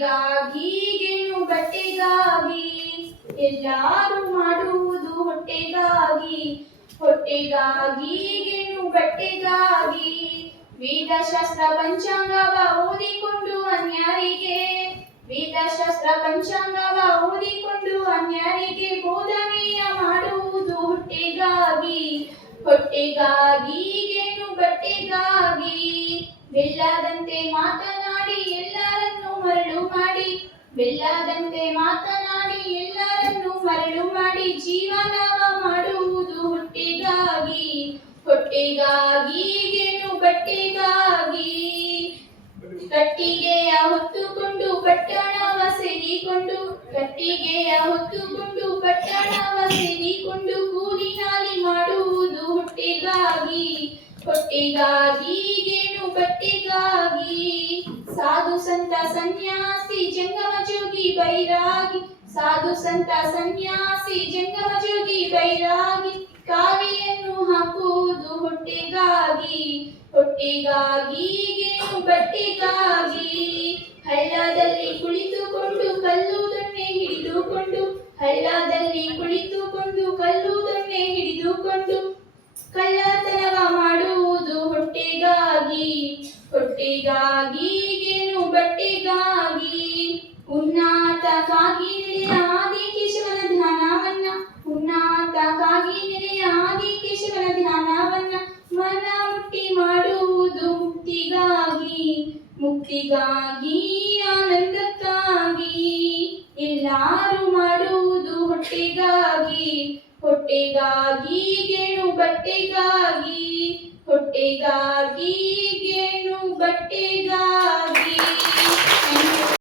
ಹೊಟ್ಟೆಗಾಗಿ ಗೇಣು ಬಟ್ಟೆಗಾಗಿ ಎಲ್ಲರೂ ಮಾಡುವುದು ಹೊಟ್ಟೆಗಾಗಿ. ಹೊಟ್ಟೆಗಾಗಿ ಗೇಣು ಬಟ್ಟೆಗಾಗಿ ವೇದಶಾಸ್ತ್ರ ಪಂಚಾಂಗವ ಓದಿಕೊಂಡು ಅನ್ಯಾರಿಗೆ ವೇದಶಾಸ್ತ್ರ ಪಂಚಾಂಗವ ಓದಿಕೊಂಡು ಅನ್ಯಾರಿಗೆ ಬೋಧನೆಯ ಮಾಡುವುದು ಹೊಟ್ಟೆಗಾಗಿ. ಹೊಟ್ಟೆಗಾಗಿ ಗೇಣು ಬಟ್ಟೆಗಾಗಿ ಬೆಲ್ಲದಂತೆ ಮಾತನಾಡಿ ಎಲ್ಲರನ್ನೂ ಮರಳು ಮಾಡಿ ಬೆಲ್ಲದಂತೆ ಮಾತನಾಡಿ ಎಲ್ಲರನ್ನೂ ಮರಳು ಮಾಡಿ ಜೀವನವ ಮಾಡುವುದು ಹೊಟ್ಟೆಗಾಗಿ. ಹೊಟ್ಟೆಗಾಗಿ ಗೇಣು ಬಟ್ಟೆಗಾಗಿ ಕಟ್ಟಿಗೆಯ ಹೊತ್ತುಕೊಂಡು ಪಟ್ಟಣವ ಸೇರಿಕೊಂಡು ಕಟ್ಟಿಗೆಯ ಹೊತ್ತುಕೊಂಡು ಪಟ್ಟಣವ ಸೇರಿಕೊಂಡು ಕೂಲಿನಾಲಿ ಮಾಡುವುದು ಹೊಟ್ಟೆಗಾಗಿ. ಹೊಟ್ಟೆಗಾಗಿ ಗೇಣು ಬಟ್ಟೆಗಾಗಿ ಸಾಧು ಸಂತ ಸನ್ಯಾಸಿ ಜಂಗಮ ಜೋಗಿ ಬೈರಾಗಿ ಸಾಧು ಸಂತ ಸನ್ಯಾಸಿ ಜಂಗಮ ಜೋಗಿ ಬೈರಾಗಿ ಕಾವಿಯನ್ನು ಹಾಕುವುದು ಹೊಟ್ಟೆಗಾಗಿ. ಹೊಟ್ಟೆಗಾಗಿ ಗೇಣು ಬಟ್ಟೆಗಾಗಿ ಹಳ್ಳದಲ್ಲಿ ಕುಳಿತುಕೊಂಡು ಕಲ್ಲು ದೊಣ್ಣೆ ಹಿಡಿದುಕೊಂಡು ಹಳ್ಳದಲ್ಲಿ ಕುಳಿತುಕೊಂಡು ಕಲ್ಲು ದೊಣ್ಣೆ ಹಿಡಿದುಕೊಂಡು ಕಳ್ಳತನವ ಮಾಡುವುದು ಹೊಟ್ಟೆಗಾಗಿ. ಹೊಟ್ಟೆಗಾಗಿ ಗೇಣು ಬಟ್ಟೆಗಾಗಿ ಉನ್ನತಕ್ಕಾಗಿ ನೆಲೆಯ ಆದಿಕೇಶವನ ಧ್ಯಾನವನ್ನ ಉನ್ನತಕ್ಕಾಗಿ ನೆಲೆಯ ಆದಿಕೇಶವನ ಧ್ಯಾನವನ್ನ ಮನ ಮುಟ್ಟಿ ಮಾಡುವುದು ಮುಕ್ತಿಗಾಗಿ. ಮುಕ್ತಿಗಾಗಿ ಆನಂದಕ್ಕಾಗಿ ಎಲ್ಲರೂ ಮಾಡುವುದು ಹೊಟ್ಟೆಗಾಗಿ. ಹೊಟ್ಟೆಗಾಗಿ ಗೇಣು ಬಟ್ಟೆಗಾಗಿ ಹೊಟ್ಟೆಗಾಗಿ